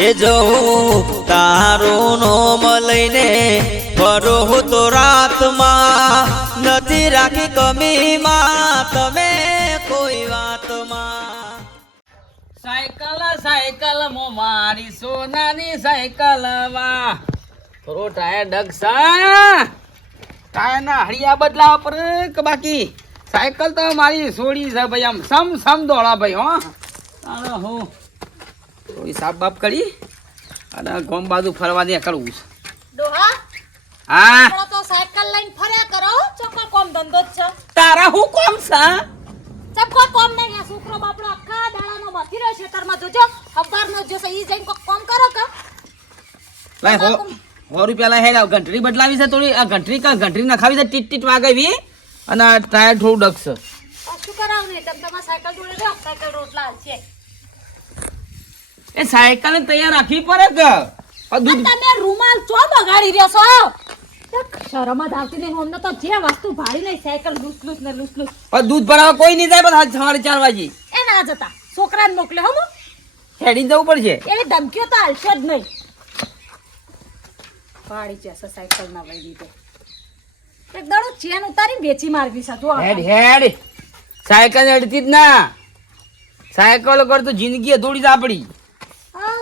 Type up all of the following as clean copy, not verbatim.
એ જવું તારું નોમ લઈને ફરો તો રાતમાં નથી રાખી કમીમાં તમે કોઈ વાતમાં. સાયકલ સાયકલ મો મારી સોનાની સાયકલ માં થોડો ટાયર ડગસા ટાયર ના હળિયા બદલાવ પર કે બાકી સાયકલ તો મારી છોડી છે ભાઈ, આમ સમ દોડા ભાઈ. હો તારે હું થોડી સાફ બાપ કરી અને ગોમ બાજુ ફરવા દે કરવું છે. ડોહા હા આપણે તો સાયકલ લઈને ફર્યા કરો, ચોખ્ખો કોમ ધંધો જ છે. તારા હું કોમ છે? ચોખ્ખો કોમ નહીં, આ છોકરો બાપડો આખા દાડાનો મથી રહ્યો ખેતરમાં જોજો, અખબારનો જોશે ઈ જઈને કોક કોમ કરો કે લાય હો 100 રૂપિયા લાય હેડા ઘંટડી બદલાવી છે થોડી. આ ઘંટડી નખાવી છે ટીટ ટીટ વાગાવી અને આ ટાયર થોડું ડગશે. શું કરાવ નહીં, તમે તમારા સાયકલ જોડે રહ્યો, સાયકલ રોટલા હાલશે. એ સાયકલ તૈયાર રાખવી પડે કે દૂધ તમે રૂમાલ ચો બગાડી રહ્યો છો? શરમ જ આવતી નહીં, અમને તો જે વસ્તુ ભાડી નહીં, સાયકલ લૂસ ને લૂસ. દૂધ ભરાવા કોઈ નહીં જાય, બધા 4:30 વાગે એ ના જતા છોકરાને મોકલે હો, હેડી જવું પડશે. એવી ધમકીઓ તો હાલશે જ નહીં. ભાડી જશે સાયકલ ના વહી દીધે, એક દાડો ચેન ઉતારી વેચી મારવી છે. જો હેડ સાયકલ હેડતી જ ના, સાયકલ કર તો જિંદગી અધૂરી જ આપડી.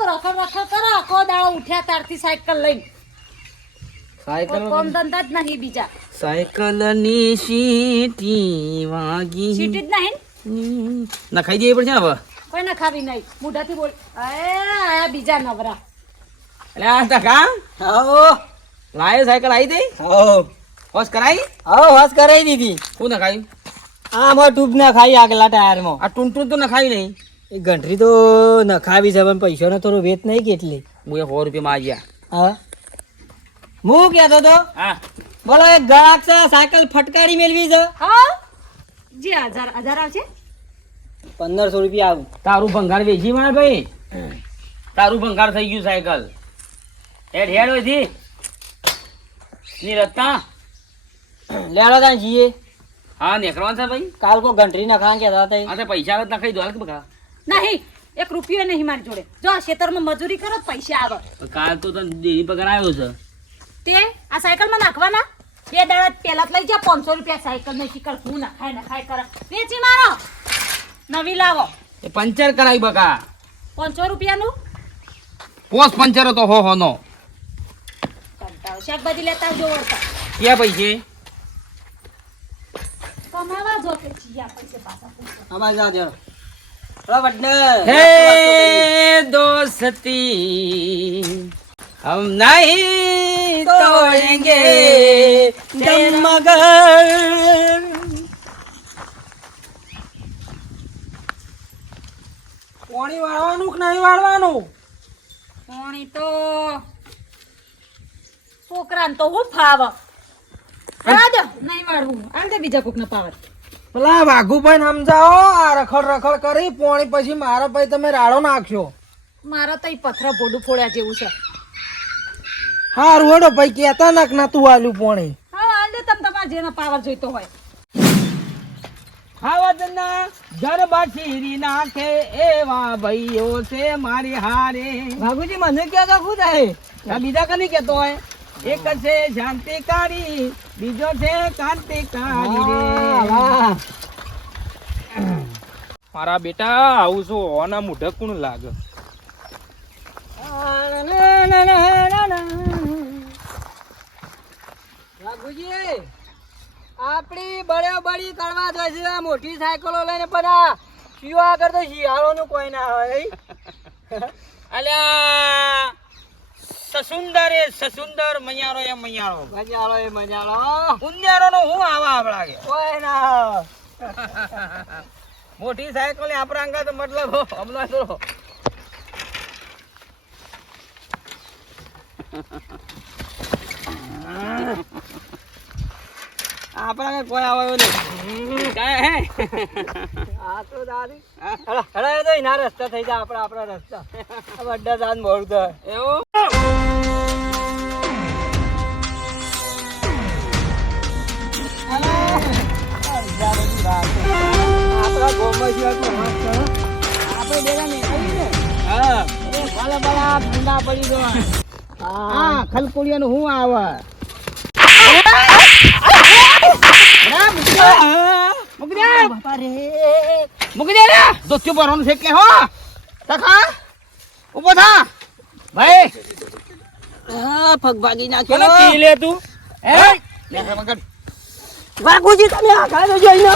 રખડ કરો આખો દાડો ઉઠ્યા તારથી સાયકલ લઈ. સાયકલ કોમ ધંધા જ નહીં બીજા. સાયકલ ની સીટી વાગી સીટી જ નહીં, નખાઈ દેવી પડશે ને હવે. કોઈ ના ખાવી નહીં, મોઢાથી બોલ. આયા બીજા નવરા. એટલે આ ટકા લાયો સાયકલ આવી દઈ હોશ કરાઈ. હોશ કરાવી દીધી. શું નખાયું? આમાં ટ્યુબ ના ખાઈ આગલા ટાયરમાં. આ ટૂંટૂન તો નખાવી નહીં. એ ઘંટરી તો નખાવી છે પણ પૈસાનો થોડો વેત નહીં કેટલી. હું 100 રૂપિયામાં આવ્યા. હા હું કહેતો તો હા બોલો એક ગ્રાહક છે સાયકલ ફટકારી મેળવી છે. હા જી 1000 આવશે. 1500 રૂપિયા આવું. તારું ભંગાર વેચી માર ભાઈ, તારું ભંગાર થઈ ગયું સાયકલ. હેડ હોય થી ની રત્તા લેડો ત્યાં જઈએ. હા નીકળવાનું છે ભાઈ. કાલ કો ઘંટરી નખાવા કહેતા હતા. આ તો પૈસા આવે તો નખાઈ દો. હાલ કે બકા નહીં, 1 રૂપિયો નહીં મારી જોડે. જો આ ખેતરમાં મજૂરી કરો તો પૈસા આવે. કાલ તો તને ડેરી પગાર આવ્યો છે. તે આ સાયકલમાં નાખવાના 2 દાડા પહેલા જ લઈ જા. 500 રૂપિયા સાયકલ નહીં શીખર હું નખાય કરે વેચી મારો, નવી લાવો. એ પંચર કરાવી બકા. 500 રૂપિયાનું પોસ પંચર તો હો નો. કંટાળો. શાકભાજી લેતા આવજો વળતા. ક્યાં પૈસે? કમાવા જો કે જીયા પૈસે પાછા પૂછો. આમાં જાજો. હલો વડને. હે દોસ્તી હમ નહીં તોડેંગે દમ મગર. પાણી વાળવાનું કે નહીં વાળવાનું? પાણી તો છોકરાને તો હું ફાવ. રાજો નહીં વાળવું, આમ તો બીજા કોકને પાવર. પેલા વાઘુભાઈ સમજાવો. આ રખડ કરી પાણી પછી મારા પછી તમે રાડો નાખશો. મારા તો ઈ પથરા ભોડું ફોડ્યા જેવું છે. હારું હેડો ભાઈ કેતા નાખ ના તું આલ્યું પાણી. હા આલ દે, તમે તમારે જેનો પાવર જોઈતો હોય. ખાવતના ગરબા ચીરી નાખે એવા ભાઈઓ છે મારી હારે. વાઘુજી મને ક્યાં રાખું થાય? આ બીજા કની કેતો હોય? એક છે શાંતિકારી, બીજો છે ક્રાંતિકારી રે. મારા બેટા આવું છો ઓના મુઢક કોણ લાગે? વાઘુજી આપડી બળેબળી કરવા જાય છે આ મોટી સાયકલો લઈને, પણ આ શિયો આગળ તો શિયાળોનું કોઈ ના હોય. અલ્યા સસુંદર મૈયારો એ મૈયારો મજાળો એ મજાળો ઉન્યારો નો હું આવા આપડા કે કોઈ ના હોય. મોટી સાયકલ ને આપણા અંગા તો મતલબ હમણાં તો આપણા કોઈ આવે નહીં. કાંઈ હે આ તો દાદી હળે તો એના રસ્તા થઈ જાય આપણા રસ્તા. અડ્ડા જાન મોડું થાય એવું. આપણા ગોમાં આપણે બેડા નીકળીએ ને. હા એ વાલા વાલા ઠંડા પડી ગયો હા ખલકોડિયાનું હું આવે મૂકી દે રે દોસ્તી ભરવાનું છે એટલે હો તખા ઉભો થા ભાઈ પગ ભાગી નાખ્યો પી લે તું વાઘુજી તમે આ ખાઈ લેજો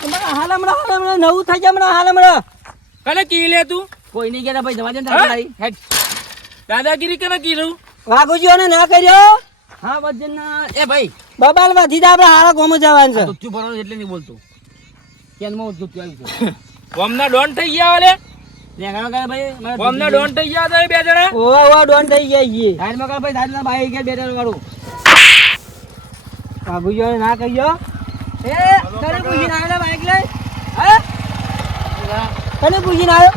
હમણાં હાલ હમણાં નવું થઈ જાય હમણાં હાલ હમણાં કને કી લે તું કોઈ નહીં ગયા ભાઈ જવા દે ને હા? તારી હેડ દાદાગીરી કને કીધું વાઘુજીઓને ના કર્યો હા વજન એ ભાઈ બબાલ વાથી આપણે હારા ગોમ જવાનું છે દોસ્તી ભરવાનું એટલે નહીં બોલતો કેનમાં દોસ્તી આવ્યું છે વમના ડોન થઈ ગયા ઓલે લેગાડો કરે ભાઈ મારા વમના ડોન થઈ ગયા તમે બે જણા ઓવા ઓવા ડોન થઈ ગયા છીએ સાઈડમાં કર ભાઈ સાઈડમાં ભાઈ કે બેટર વાળું વાઘુજીઓને ના કર્યો એ કને પૂછીને આવ્યો બાઈક લઈ હે કને પૂછીને આવ્યો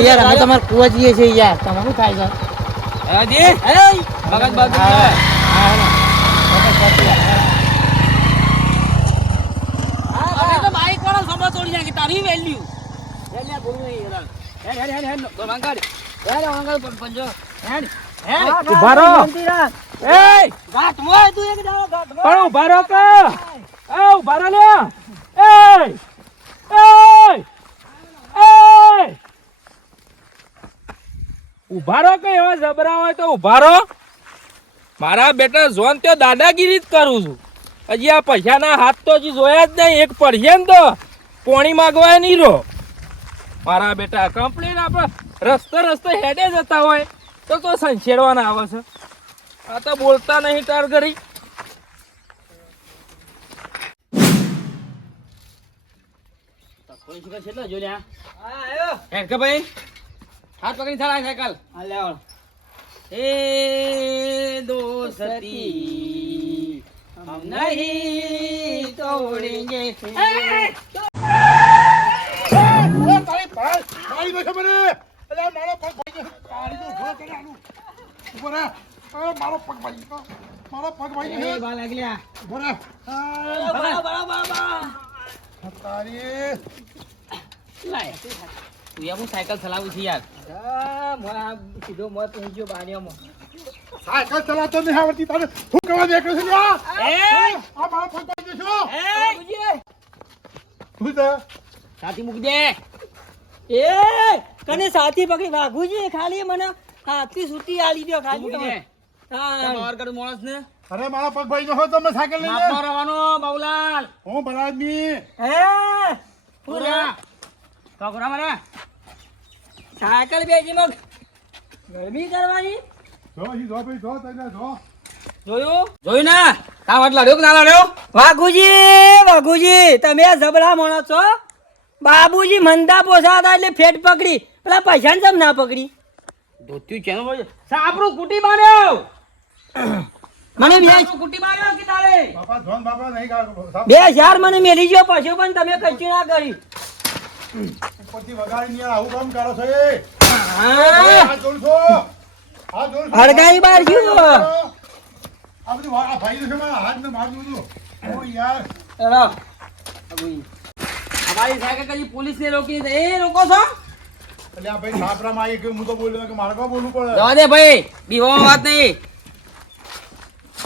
યાર અમે તમારે કુવા જઈએ છીએ યાર તમારે શું થાય છે હાજી મગજ બાજુ બાઈક વાળો સભા તોડી નાખી તારી વેલ્યુ ઉભા રહો એ ઘાટ મોય તું એક દાડો ઘાટ મોય પણ ઉભા રહો કે એ ઉભા રહો લે એ ઉભા રહો કે એવા જબરા હોય તો ઉભા રહો મારા બેટા જોન તો દાદાગીરી જ કરું છું હજી આ પૈસાના હાથ તો હજી જોયા જ નહીં એક પડશે ને તો પોણી માગવા નહીં રહો મારા બેટા કમ્પ્લેન આપણે રસ્તે હેડે જતા હોય તો સંછેડવાના આવે છે આ તો બોલતા નહીં તાર ઘરી કેટલો જો લ્યા હા આયો હેડ કે ભાઈ હાથ પકડી થાળા સાયકલ હા લે આવો ए दोस्ती हम नहीं तोड़ेंगे તું સાયકલ ચલાવું છે યાર સીધો મત થઈ ગયો બારીઓમાં સાયકલ ચલાવતો નહીં આવડતી તારે શું કરવા દેખે છે આ મારો પગ પડી જશો શું છે સાથી મૂકી દે એ કને સાથી પકડી વાઘુજી ખાલી મને હાથી છૂટી આલી દો મૂકી દે ખાલી હા બહાર કાઢું માણસ ને અરે મારા પગ ભાઈ જશો તમે સાયકલ લઈને માપમાં રહેવાનો બાબુલાલ હું ભલા આદમી હે પૂરા છોકરા મને સાયકલ બેજી મગ ગરમી કરવાની જો ઈ જો ભાઈ જો તને જો જોયું ને કામ આટલા રહ્યો કે ના રહ્યો વાઘુજી તમે જબરા માણસ છો બાબુજી મંદા પોસાતા એટલે ફેટ પકડી પેલા પૈસા ને ના પકડી ધોત્યું ચેનો બોલ સાપરું કુટી બાંધ્યો મને કુટી બાંધ્યો કે તારે બાપા જોન બાપા નહીં કાઢો 2000 મને મેલી ગયો પછી પણ તમે કશું ના કરી ઉપરથી વગાડી ને આવું કામ કરો છો એ હા આ જોડ છો આ જોડ છો. હળગાઈ બાર ગયું આ બધી આ ભાઈ છે મારા હાથ ને માગું છું ઓ યાર હેલો અમારી સાયકલ કદી પોલીસ ને રોકી એ રોકો છો એટલે આ ભાઈ છાપરામાં આવી ગયું હું તો બોલ્યો કે મારે કો બોલવું પડે જવા દે ભાઈ બીવામાં વાત નહીં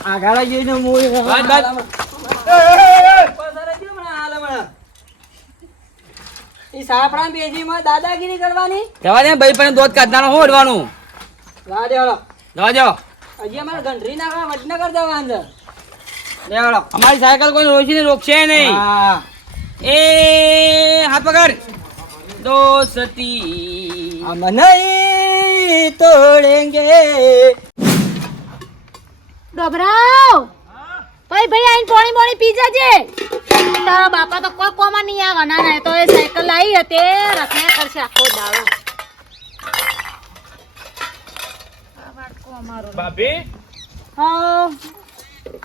આઘાડા જોઈને મોય વાત વાત ઈ સાપડા બેજીમાં દાદાગીરી કરવાની જવા દે ભાઈ પણ દોત કાઢનારો હું ઓડવાનું લાડે હળો જવા દો હજી અમારે ગંઢરી નાખવા વડનગર જવા અંદર લે હળો અમારી સાયકલ કોઈ રોશીને રોકશે નહીં હા એ હાથ પકડ દોસ્તી हम नहीं तोड़ेंगे ગભરાવ ભાઈ ભાઈ આઈને પાણી પાણી પી જાજે તારા બાપા તો કોઈ કોમાં નહીં આવવાના ના તો એ સાયકલ લાવી હતી રખડ્યા કરશે આખો દાડો ભાભી હા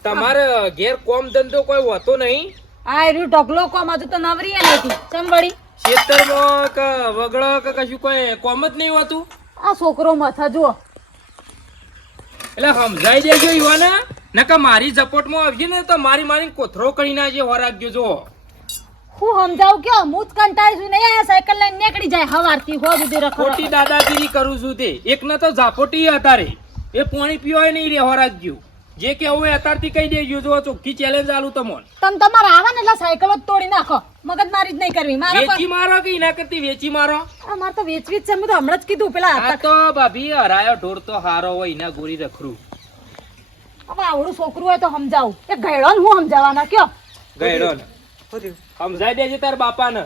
તમારે ઘેર કોમ ધંધો કોઈ હોતો નહીં આ રહ્યું ઢગલો કોમ હતું તો નવરી એ નથી ચંબડી ખેતરમાં કે વગડો કે કશું કોઈ કોમ જ નહીં હોતું આ છોકરો માથા જુઓ એટલે સમજાઈ દેજો યુવાના નકા મારી સપોર્ટમાં આવશે ને તો મારી કોથરો કરી નાખજે હો રાખજો જો હું સમજાવું કયો હું જ કંટાળી છું નહીં આ સાયકલ લઈને નીકળી જાય હવારથી હો સુધી રખો ખોટી દાદાગીરી કરું છું તે એકને તો ઝાપોટી અતારે એ પાણી પીવાય નહીં રે હોરાજ્યું જે કેવું હોય અત્યારથી કહી દેજો જો ચોખ્ખી ચેલેન્જ આલું તમોન તમે તમારે આવે ને એટલે સાયકલો જ તોડી નાખો મગજ મારી જ નહીં કરવી મારે વેચી મારો કે એના કરતી વેચી મારો મારે તો વેચવી જ છે મેં તો હમણાં જ કીધું પેલા આ તો ભાભી હરાયો ઢોર તો હારો હોય એના ગોરી રખડું હવે આવડું છોકરું હોય તો સમજાવું એ ગયડો ને હું સમજાવવાના કયો ગયડો ને સમજાઈ દેજે તાર બાપાને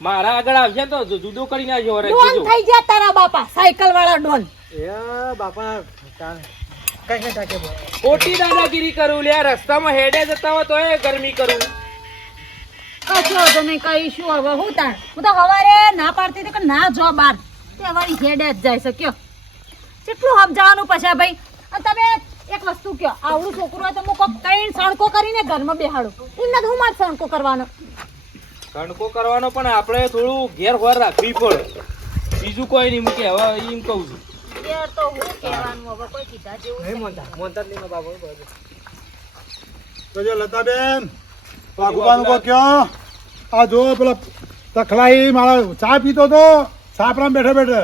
મારા આગળ આવશે ને તો જુદો કરી નાખજો ડોન થઈ ગયા તારા બાપા સાયકલ વાળા ડોન ખોટી દાદાગીરી કરું લે રસ્તામાં હેડે જતા હોય તો એ ગરમી કરું કશો વાંધો નહીં કહીશું હવે હું તાણ હું તો સવારે ના પાડતી હતી કે ના જો બાર તે વળી હેડે જ જાય છે કયો કેટલું સમજાવવાનું પછી ભાઈ અને તમે એક વસ્તુ કયો આવડું છોકરું હોય તો હું કોક કઈ સણકો કરીને ઘરમાં બેહાડું એમને હું મારે સણકો કરવાનો કણકો કરવાનો પણ આપણે થોડું ઘેર હોર રાખવી પડે બીજું કોઈ નહીં મૂકે હવે એમ કહું છું યાર તો હું કહેવાનું હવે કોઈ કીધા જેવું તો જો લતાબેન વાઘુબાનું કો કયો આ જો પેલા તખલાઈ મારા ચા પીતો તો સાપરામાં બેઠે બેઠે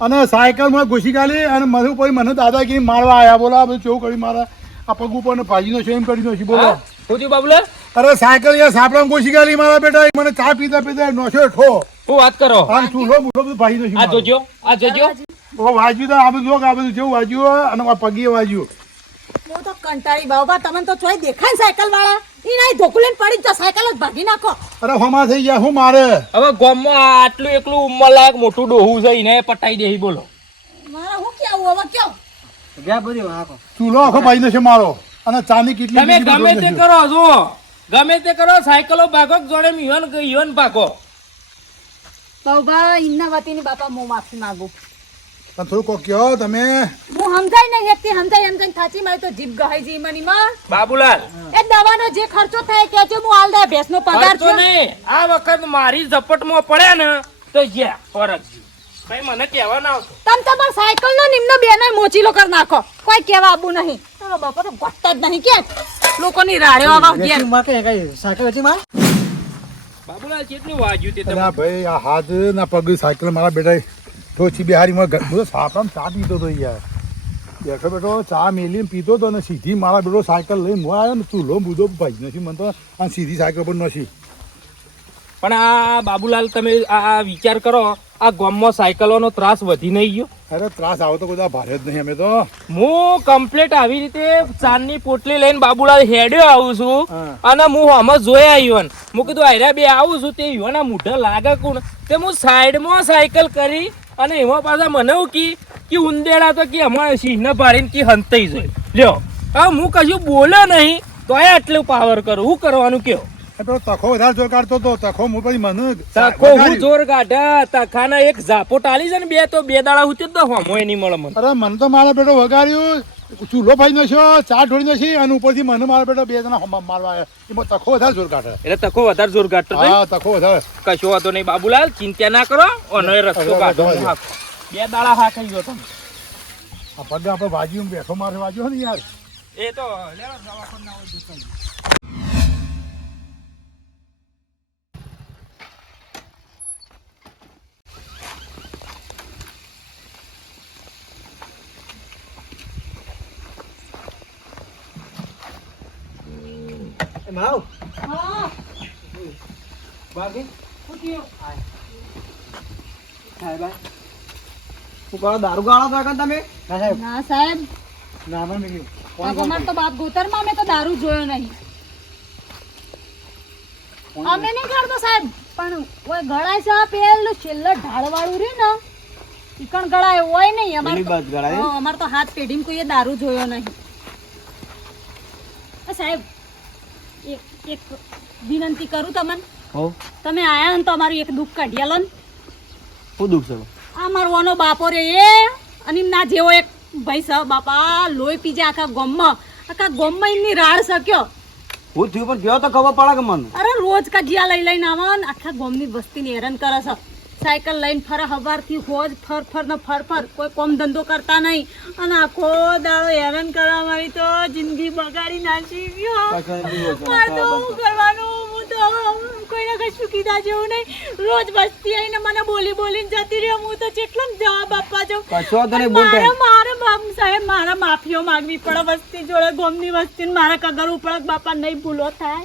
અને સાયકલમાં ઘૂસી ગાલી અને મને પછી મને દાદાગીરી મારવા આવ્યા બોલો આ બધું કેવું કરી મારા આ પગ ઉપર ને ભાજીનો છે એમ કરી દો બોલો શું બાબુલા અરે સાયકલ યાર સાપરામાં ઘૂસી ગાલી મારા બેટા મને ચા પીતા પીતા નોશો ઠો શું વાત કરો અને ચૂલો બૂલો બધું ભાજી આ જોજો આ જોજો વાજ્યું તો આ બધું જો આ બધું જેવું વાજ્યું અને આ પગીએ વાજ્યું હું તો કંટાળી બાબા તમને તો ચોય દેખાય સાયકલ વાળા ઈ નહીં ધોકું લઈને પડી જ સાયકલ જ ભાગી નાખો અરે હમા થઈ ગયા હું મારે હવે ગામમાં આટલું એકલું ઉંમર લાયક મોટું ડોહું છે એને પટાઈ દેહી બોલો મારે હું કેવું હવે કયો ચૂલો આખો ભાઈ છે મારો અને ચાની કેટલી તમે ગમે તે કરો જો ગમે તે કરો સાયકલો ભાગો જોડે ઈવન ભાગો બાબા ઇન્ના વતીની બાપા હું માફી માંગુ પણ થોડું કોક કહો તમે હું સમજાય નહીં એકથી સમજાય એમ કઈ થાચી મારી તો જીભ ગહાઈ જી મની માં બાબુલાલ એ દવાનો જે ખર્ચો થાય કે છે હું હાલ દે ભેંસનો પગાર ખર્ચો નહીં આ વખત મારી ઝપટમાં પડે ને તો જ્યાં ફરક ભાઈ મને કહેવા ના આવતો તમ તમાર સાયકલ નો નિમ્ન બેનો મોચીલો કર નાખો કોઈ કેવા આબુ નહીં તારો બાપા તો ગોટતા જ નહીં કે લોકોની રાડ્યો આવા ઘેર બાબુલાલ કેટલું વાગ્યું તે અલા ભાઈ આ હાથ ના પગ સાયકલ મારા બેટા ઠોચી બિહારીમાં બધો સાપરામાં ચા પીતો હતો યાર બેઠો બેઠો ચા મેલીને પીતો હતો અને સીધી મારા બેટો સાયકલ લઈને હું આવ્યો ને ચૂલો બુધો ભાઈ નથી મને તો અને સીધી સાયકલ પર નથી પણ આ બાબુલાલ તમે આ વિચાર કરો આ ગામમાં સાયકલોનો ત્રાસ વધી નહીં ગયો અરે ત્રાસ આવો તો બધા ભારે જ નહીં અમે તો હું કમ્પ્લીટ આવી રીતે ચાંદની પોટલી લઈને બાબુલાલ હેડ્યો આવું છું હા. અને હું આમાં જોયા ઈવન હું કીધું આયરા બે આવું છું તે ઈવનના મૂઢા લાગે કોણ તે હું સાઈડમાં સાયકલ કરી અને એમાં પાછા મને એવું કે ઉંદેડા તો કે અમારે સિંહને પાડીને કે હંતાઈ જાય લ્યો હવે હું કશું બોલ્યો નહીં તોય આટલું પાવર કરું હું કરવાનું કયો એ પેલો તખો વધારે જોર કાઢતો હતો તખો હું પછી મને તખો હું જોર કાઢ્યા તખાના એક ઝાપો ટાલી છે ને બે તો બે દાડા હું તો હમોય નહીં મળે મને અરે મને તો મારા બેટો વગાડ્યું ચૂલો ભાઈ નશ્યો ચા ઢોળી નથી અને ઉપરથી મને મારા બેટો બે જણા મારવા આવ્યા એમાં તખો વધારે જોર કાઢે એટલે તખો વધારે જોર કાઢતો હતો. હા તખો વધારે કશો વાતો નહીં બાબુલાલ ચિંતા ના કરો અને રસ્તો કાઢો હું હાંકું. બે દાડા હા કહી ગયો તમે આ પગ આપણે વાજ્યું બેઠો મારે વાજ્યો ને યાર એ તો લેવા દવાખાના હોય દુકાન. હા બાકી દારૂ ગાળો કાકા તમે ના સાહેબ ના મને અમાર તો બાપ ગોતરમાં અમે તો દારૂ જોયો નહીં અમે નહીં કરતો સાહેબ પણ ઓય ગળાય છે પેલું છેલ્લો ઢાળવાળું રહ્યું ને ઈકણ ગળાય હોય નહીં અમાર તો હાથ પેઢીમાં કોઈએ દારૂ જોયો નહીં સાહેબ એક વિનંતી કરું તમને તમે આયા ને તો અમારું એક દુઃખ કાઢી આલો ને શું દુઃખ છે આ મારો વાનો બાપો રે એ અને ના જેવો એક ભાઈ સા બાપા લોહી પીજે આખા ગોમમાં એમની રાડ શક્યો હું થયું પણ ગયો તો ખબર પડે કે મને અરે રોજ કજિયા લઈ લઈને આવા ને આખા ગોમની વસ્તીને હેરાન કરે છે સાયકલ લઈને ફરે હવારથી હોજ ફર કોઈ કોમ ધંધો કરતા નહીં અને આખો દાડો હેરાન કરવા મારી તો જિંદગી બગાડી નાખી ગયો મારે તો શું કરવાનું હું તો કોઈને કશું કીધા જેવું નહીં. રોજ વસ્તી આવીને મને બોલી બોલીને જતી રહી. હું તો જેટલો ને જવાબ આપવા જાઉં. કશો વાંધો નહીં, બોલ મારે મારે બાપ સાહેબ મારા માફીઓ માંગવી પડે વસ્તી જોડે, ગોમની વસ્તીને મારે કગરવું પડે. બાપા નહીં ભૂલો થાય.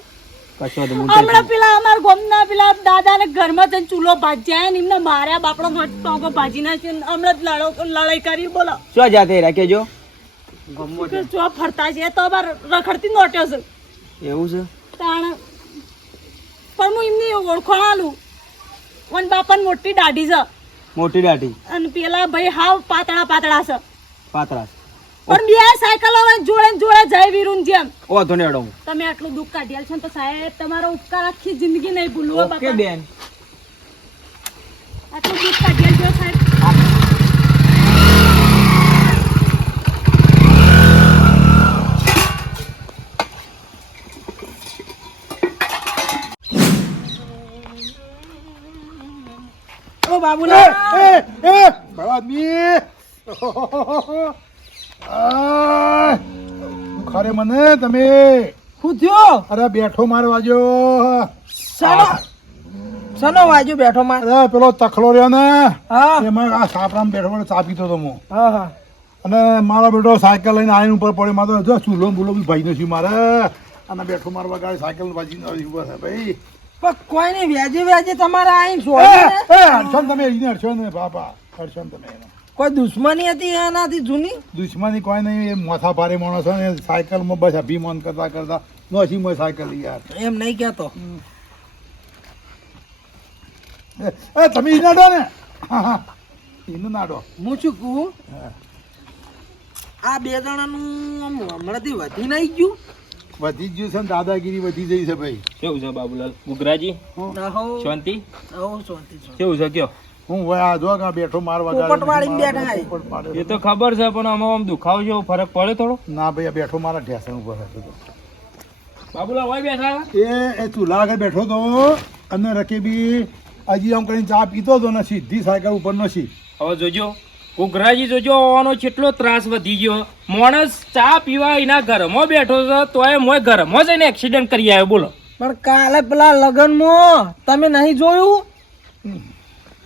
કશો વાંધો નહીં, હમણાં પેલા અમારા ગોમના પેલા દાદાને ઘરમાં જઈને ચૂલો ભાજ્યા ને એમને માર્યા, બાપડો ટોગો ભાજી નાખ્યો. હમણાં જ લડાઈ કરી. બોલો શું જાતે રાખેજો કે જો ફરતા છે તો અમારે રખડતી નોટ્યો છે એવું છે. તાણ પણ હું એમની ઓળખાણ આલું. વન બાપાને મોટી દાઢી છે મોટી દાઢી અને પેલા ભાઈ હાવ પાતળા પાતળા છે. પાતળા પણ બે સાયકલ હવે જોડે ને જોડે જાય વીરુન જેમ. વાંધો નહીં, અડો તમે આટલું દુઃખ કાઢ્યા છે ને તો સાહેબ તમારો ઉપકાર આખી જિંદગી નહીં ભૂલવો ઓકે બાપા. બેન. આટલું દુઃખ કાઢ્યા છે સાહેબ. ઓ બાબુલા બળાદમી ખરે મને તમે શું થયો? અરે બેઠો મારવા જો. સનો વાજો બેઠો માં. અરે પેલો તખલો રહ્યો ને હા એમાં આ સાપરામાં બેઠો બેઠો ચા પીતો તો હું. હા હા. અને મારો બેટો સાયકલ લઈને આવીને ઉપર પડ્યો. મારો જો ચૂલો બુલો બી ભાઈ નથી મારે. અને બેઠો મારવા ગાડી સાયકલ ભાજી ઉભા છે ભાઈ. પણ કોઈ નહીં, વ્યાજે વ્યાજે તમારે આવીને હરશો ને તમે એને હરશો ને બાપા, હરશો ને તમે એને. કોઈ દુશ્મની હતી એનાથી જૂની? દુશ્મની કોઈ નહીં. એ મોથા ભારે માણસ ને સાયકલમાં બસ અભિમાન કરતા કરતા નોસી મોય સાયકલ યાર. એમ નહીં કહેતો. એ તમે ઈ નાડો ને. હા હા એનું નાડો. હું શું કહું, આ બે જણાનું આમ હમણાંથી વધી નહીં ગયું? વધી જ ગયું છે ને, દાદાગીરી વધી જઈ છે ભાઈ. કેવું છે બાબુલાલ ગુગરાજી? શાંતિ? શાંતિ. કેવું છે કયો? હું ભાઈ આ જો આ બેઠો મારવા પોપટ વાળીને બેઠા છે. પોપટ પાડે. એ તો ખબર છે પણ આમાં આમ દુખાવ છે, ફરક પડે થોડો? ના ભાઈ આ બેઠો મારા ઢેસણ ઉપર હતો તો. બાબુલાલ હોય બેઠા? એ ચૂલા આગળ બેઠો તો અને રકેબી હજી આમ કરીને ચા પીતો હતો ને સીધી સાયકલ ઉપર નથી. હવે જોજો ગુગરાજી, જોજો આવવાનો કેટલો ત્રાસ વધી ગયો. માણસ ચા પીવા એના ઘરમાં બેઠો છે તોય મોય ઘરમાં જઈને એક્સિડન્ટ કરી આવ્યો. બોલો પણ કાલે પેલા લગનમાં તમે નહીં જોયું?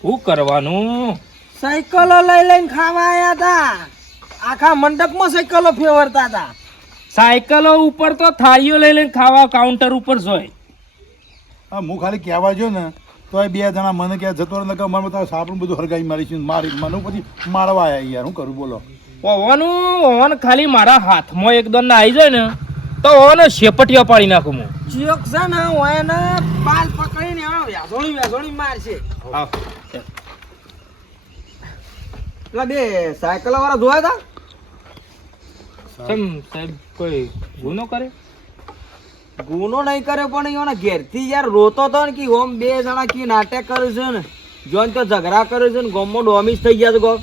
શું કરવાનું? સાયકલો લઈ લઈને ખાવા આવ્યા હતા. આખા મંડપમાં સાયકલો ફેરવતા હતા. સાયકલો ઉપર તો થાળીઓ લઈ લઈને ખાવા કાઉન્ટર ઉપર જોય. હા હું ખાલી કહેવા જો ને તો એ બે જણા મને ક્યાં જતો રહે કે મારે તારું સાપડું બધું હરગાઈ મારીશું મારી મને પછી મારવા આવ્યા યાર. હું કરું બોલો? ઓવન ખાલી મારા હાથમાં એકદમ ના આવી જાય ને તો ઓવન શેપટીઓ પાડી નાખું હું. ચિયોક છે ને હોય ને બાલ પકડીને વ્યાજોળી મારશે. પેલા બે સાયકલ વાળા જોયા હતા? કેમ સાહેબ કોઈ ગુનો કરે? ગુનો નહીં કર્યો પણ એના ઘેરથી યાર રોતો હતો ને કે ઓમ બે જણા કે નાટક કરે છે ને જોન તો ઝઘડા કરે છે ને ગોમમાં ડોમિસ થઈ ગયા છે ગો.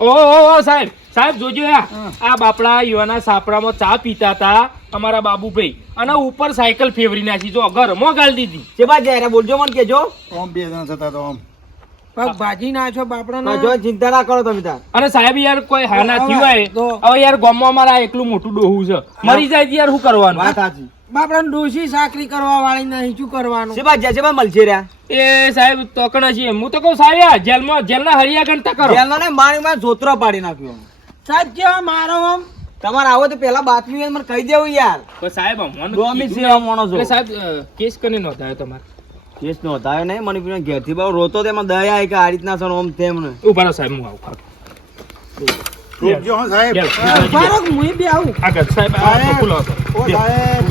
ઓ સાહેબ સાહેબ જોજો આ બાપડા યુવાના સાપડામાં ચા પીતા હતા અમારા બાબુભાઈ અને ઉપર સાયકલ ફેવરી નાખી. જો ઘરમાં ગાળ દીધી. છે બા જયારે બોલજો મને કેજો. આમ બે જણા જતા તો આમ પગ ભાજી નાખો બાપડા જો ચિંતા ના કરો તમે તાર. અને સાહેબ યાર કોઈ હાના થયું હોય હવે યાર ગામમાં અમારા એકલું મોટું ડોહું છે, મરી જાય તો યાર શું કરવાનું? વાત સાચી. બાપડા ડોસી સાકરી કરવા વાળી નહીં શું કરવાનું? છે બા જે બા મળશે રહ્યા એ સાહેબ તકણ છે. હું તો કહું સાહેબ જેલના હરિયા ગણતા કરો. જેલનો ને મારી જોતરો પાડી નાખ્યો સાહેબ. કેવા મારો આમ તમારે આવો તો પેલા બાતમી હોય મને કહી દેવું યાર. પણ સાહેબ અમને ડોમિસ જેવા માણસો. એટલે સાહેબ કેસ કરીને નોંધાયો તમારે? કેસ નોંધાયો નહીં. મને પેલા ઘેરથી બહુ રોતો તેમાં દયા આવી કે આ રીતના સણ ઓમ તેમ ને. ઉભા રહો સાહેબ હું આવું. રોકજો હો સાહેબ. ફારૂક હું બી આવું. આગળ સાહેબ આ ખુલ્લો હતો. ઓ સાહેબ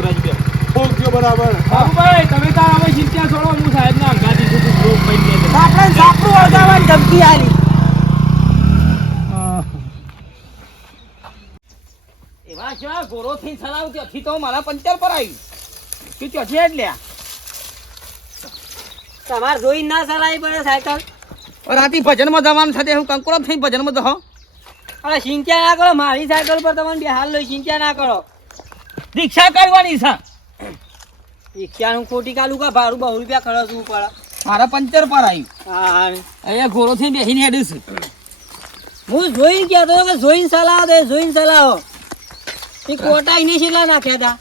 રોકજો બરાબર. બાબુભાઈ તમે તાર હવે ચિંતા છોડો, હું સાહેબને અંગાથી છું ગ્રુપ પૈકી દે. આપણે સાપડું વગાડવાની ધમકી આલી. એવા કેવા ગોરો થી ચલાવ ત્યાંથી તો મારા પંચર પર આવી કે ત્યાંથી જ લ્યા. તમારે જોઈ ના ચલાવી પડે સાયકલ. રાતી ભજનમાં જવાનું સાથે હું કંકોરો થઈ ભજનમાં જહો. અરે ચિંતા ના કરો, મારી સાયકલ પર તમને બે હાલ લઈ ચિંતા ના કરો. રિક્ષા કરવાની છે. રિક્ષાનું ખોટી કાલું કા ભાડું 2 રૂપિયા ખર્ચવું પડે. મારા પંચર પર આવ્યું. હા અહીંયા ઘોડો થઈ બેસીને હેડીશ. હું જોઈને કહેતો કે જોઈને સલાહ દે, જોઈને સલાહ. એ કોટા ઇની કેટલા નાખ્યા હતા?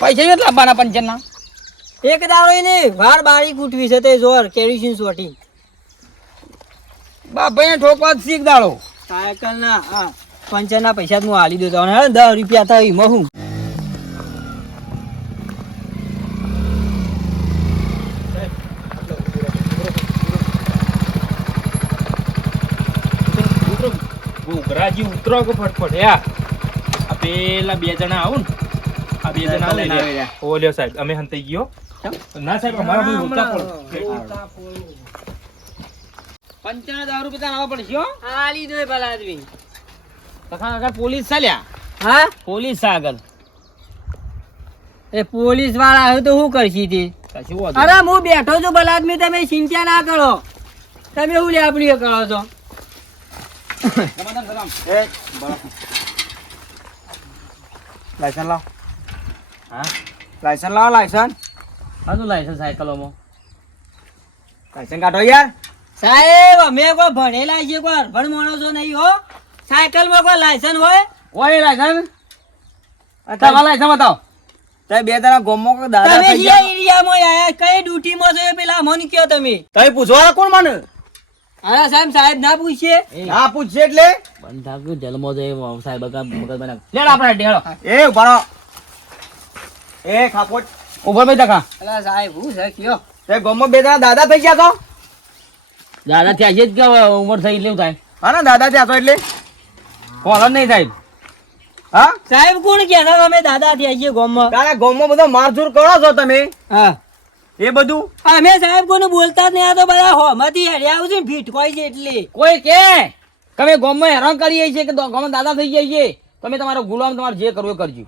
પૈસા કેટલા બાના પંચરના? એક દાડો એને વાર બારી કૂટવી છે તે જોર કેરીસીન સોટી બાપાને ઠોકવા જ શીખ દાડો. સાયકલ ના હા પંચર ના પૈસા હું હાલી દેતો અને હવે 10 રૂપિયા થાય એમાં હું ઘોઘરાજી ઉતરો કે ફટફટ યા આ પેલા બે જણા આવું ને આ બે જણા આવું ને ઓ લ્યો સાહેબ અમે હંતાઈ ગયો ના સાહેબ અમારા બહુ ઓછા પડે 55 રૂપિયા આવા પડશે હો. હાલી દો ભલા આદમી તખાન આગળ પોલીસ ચાલ્યા. હા પોલીસ છે આગળ. એ પોલીસ વાળા આવ્યો તો શું કરશી તે કશું વાંધો અરે હું બેઠો છું ભલા આદમી તમે ચિંતા ના કરો તમે શું લેબડી કરો છો લાયસન્સ લાવ. હા લાયસન્સ લાવો. લાયસન્સ આનું લાયસન્સ સાયકલોમાં લાયસન્સ કાઢો યાર. સાહેબ અમે કોઈ ભણેલા છીએ કોઈ અરભણ માણસો નહીં હો સાયકલ માં કોઈ લાયસન્સ હોય ઓય લાયસન્સ તમારા લાયસન્સ બતાવો. તે બે જણા ગોમો કે દાદા તમે થઈ જે ગયા. એરિયામાં આયા કઈ ડ્યુટી માં છો એ પેલા મને કયો તમે તમે પૂછવા કોણ મને અરે સાહેબ ના પૂછીએ ના પૂછશે એટલે બંધાક જલમો જાય સાહેબ મગજ બના લેડ આપણે ડેળો એ ઉભારો એ ખાપોટ ઉભર મે તકા અલા સાહેબ હું છે કયો તે ગોમો બે જણા દાદા થઈ ગયા તો દાદા થયા છે જ કે ઉંમર થઈ એટલે થાય હા ને દાદા થયા તો એટલે કોલર નહીં સાહેબ હા સાહેબ કોણ કહેતા તમે દાદા થયા છીએ ગામમાં તારા ગોમો બધો મારઝૂર કરો છો તમે હા એ બધું અમે સાહેબ કોને બોલતા જ નહીં આ તો બધા હોમાંથી હેડ્યા આવું છે ને ભીટકોય છે એટલે કોઈ કે તમે ગોમમાં હેરાન કરીએ છીએ કે ગોમમાં દાદા થઈ જાય છે તમે તમારો ગુલામ તમારે જે કરવું એ કરજો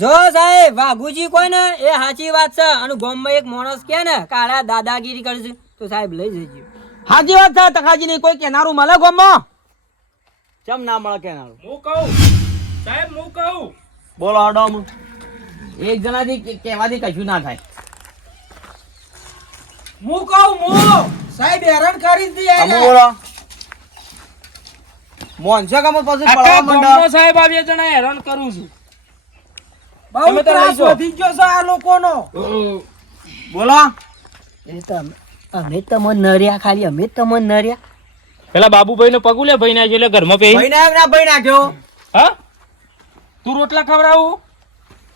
જો સાહેબ વાઘુજી કોઈ ને એ સાચી વાત છે અને ગામમાં એક માણસ કે ને કાળા દાદાગીરી કરશે તો સાહેબ લઈ જજો હાજી વાત છે તખાજી નહીં કોઈ કેનારું મળે ગોમમાં ચમ ના મળે કેનારું હું કહું સાહેબ હું કહું બોલો આડો એક જણાથી કહેવાથી કશું ના થાય હું કહું સાહેબ હેરાન કરી દીધી તમે બોલો મોન છે કે પછી આખા પડવા માંડો ગામમાં સાહેબ આ બે જણા હેરાન કરું છું તમે તો લઈ જાઓ. બોલો એ તો અમે તમને નર્યા ખાલી અમે તમને નર્યા પેલા બાબુભાઈ ને પગુલે ભાઈ ના એટલે ઘરમાં પે ભાઈ ના ભાઈ નાખ્યો હા તું રોટલા ખવડાવું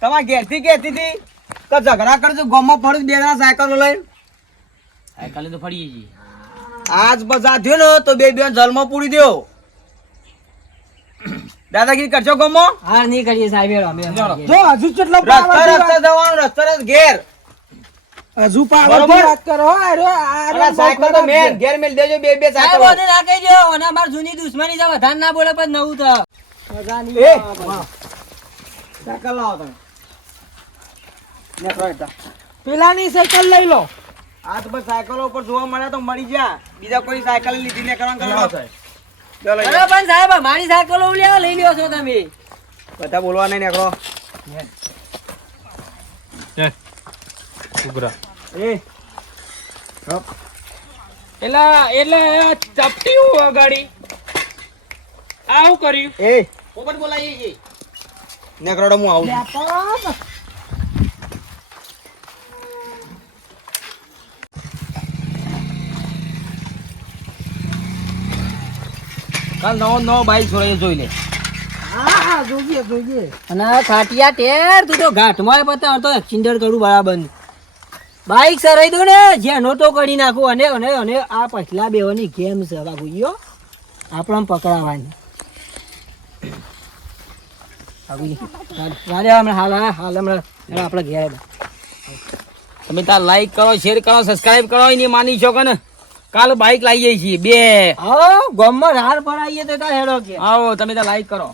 તમારા ઘેરથી કહેતી હતી કે ઝઘડા કરજો ગોમમાં ફરું બે જણા સાયકલો લઈને સાયકલ તો ફરીએ છીએ આજ બધા થયો ને તો બે જલમાં પૂરી દો દાદાગીરી કરશો ગોમમાં હા નહીં કરીએ સાહેબ હેડો અમે જો હજુ કેટલો રસ્તા જવાનું રસ્તા ઘેર હજુ બરોબર વાત કરો સાયકલ તો મેં ઘેર મેલ દેજો બે સાહેબ સાયકલ ઓને ના કહી દો ઓને અમાર જૂની દુશ્મની છે વધારે ના બોલે પણ નવું તો એ સાયકલ લાવો તમે પેલાની સાયકલ લઈ લો આ તો બસ સાયકલો ઉપર જોવા મળ્યા તો મળી જા બીજા કોઈ સાયકલ લીધી ને કરવાનું કરો ચાલો અરે પણ સાહેબ અમારી સાયકલો લઈ લ્યો છો તમે બધા બોલવા નહીં નીકળો ઉભરા એ એટલે ચપટી ગાડી આવું કર્યું એ પોપટ બોલાવીએ છીએ નીકળો હું આવું કાલ નવો બાઈક છોડે જોઈ લે અને ખાટિયા ટેર તું તો ઘાટમાં બતાવ તો એક્સિડન્ટ કરું બરાબર બાઈક સરાઈ દો ને જેનો તો કરી નાખું અને અને અને આ પછલા બેવાની ગેમ છે બાબુ યો આપણને પકડાવાની બાબુજી હાલ હમણાં આપણે ઘેર તમે તાર લાઈક કરો શેર કરો સબસ્ક્રાઇબ કરો એની માની છો કે ને કાલ બાઈક લાવીએ છીએ બે આવો ગામમાં હાર પડાવીએ તો તાર હેડો કે આવો તમે તાર લાઈક કરો